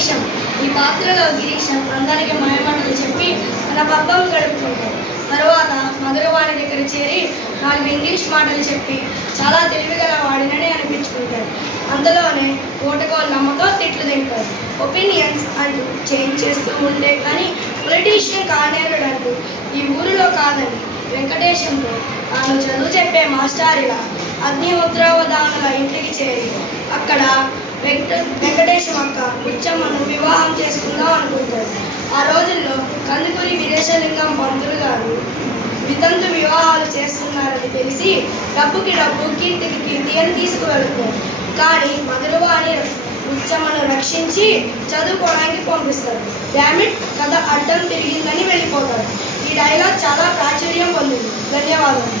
గిరీశం. ఈ పాత్రలో గిరీశం అందరికీ మాయమాటలు చెప్పి తన పబ్బం గడుపుకుంటాడు తరువాత మధురవాణి దగ్గర చేరి నాలుగు ఇంగ్లీష్ మాటలు చెప్పి చాలా తెలివిగల వాడినని అనిపించుకుంటాడు. అందులోనే ఓటకో నమ్మకం తిట్లు తింటాడు. ఒపీనియన్స్ అంటూ చేంజ్ చేస్తూ ఉండే కానీ పొలిటీషియన్ కానేరుడు అంటూ ఈ ఊరిలో కాదని వెంకటేశంలో తాను చదువు చెప్పే మాస్టారిగా అగ్నిహోత్రావధానుల ఇంటికి చేరి అక్కడ వెంకట వెంకటేశం అక్క పిచ్చమ్మను వివాహం చేసుకుందాం అనుకుంటాడు ఆ రోజుల్లో కందుకూరి విదేశలింగం పంతులు గారు వితంతు వివాహాలు చేస్తున్నారని తెలిసి డబ్బుకి డబ్బు కీర్తికి కీర్తి అని తీసుకువెళ్తారు కానీ మధురవాణి ఉచ్చమ్మను రక్షించి చదువుకోవడానికి పంపిస్తారు. డామిట్ కథ అడ్డం తిరిగిందని వెళ్ళిపోతారు. ఈ డైలాగ్ చాలా ప్రాచుర్యం పొందింది. ధన్యవాదాలు.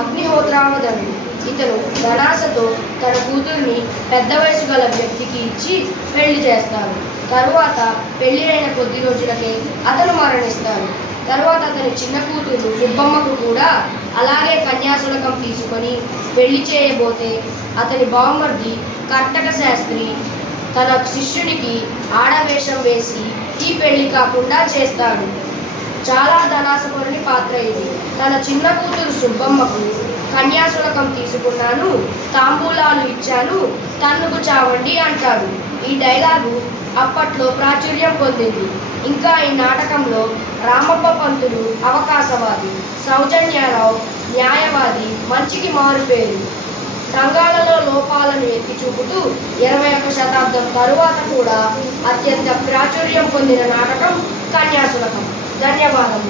అగ్నిహోత్రావధనుడు ఇతను ధనాసతో తన కూతుర్ని పెద్ద వయసు గల వ్యక్తికి ఇచ్చి పెళ్ళి చేస్తాడు. తరువాత పెళ్ళి అయిన కొద్ది రోజులకే అతను మరణిస్తాడు. తరువాత అతని చిన్న కూతురు సుబ్బమ్మకు కూడా అలాగే కన్యాశులకం తీసుకొని పెళ్ళి చేయబోతే అతని బావమర్ది కర్టక శాస్త్రి తన శిష్యుడికి ఆడవేషం వేసి ఈ పెళ్ళి కాకుండా చేస్తాడు. చాలా ధనాసపరుని పాత్ర ఇది. తన చిన్న కూతురు సుబ్బమ్మకు కన్యాశులకం తీసుకున్నాను. తాంబూలాలు ఇచ్చాను. తన్నుకు చావండి అంటాడు. ఈ డైలాగు అప్పట్లో ప్రాచుర్యం పొందింది. ఇంకా ఈ నాటకంలో రామప్ప పంతులు అవకాశవాది సౌజన్యారావు న్యాయవాది మంచికి మారుపేరు సంఘాలలో లోపాలను ఎత్తి చూపుతూ ఇరవై ఒక్క శతాబ్దం తరువాత కూడా అత్యంత ప్రాచుర్యం పొందిన నాటకం కన్యాశులకం ధన్యవాదములు.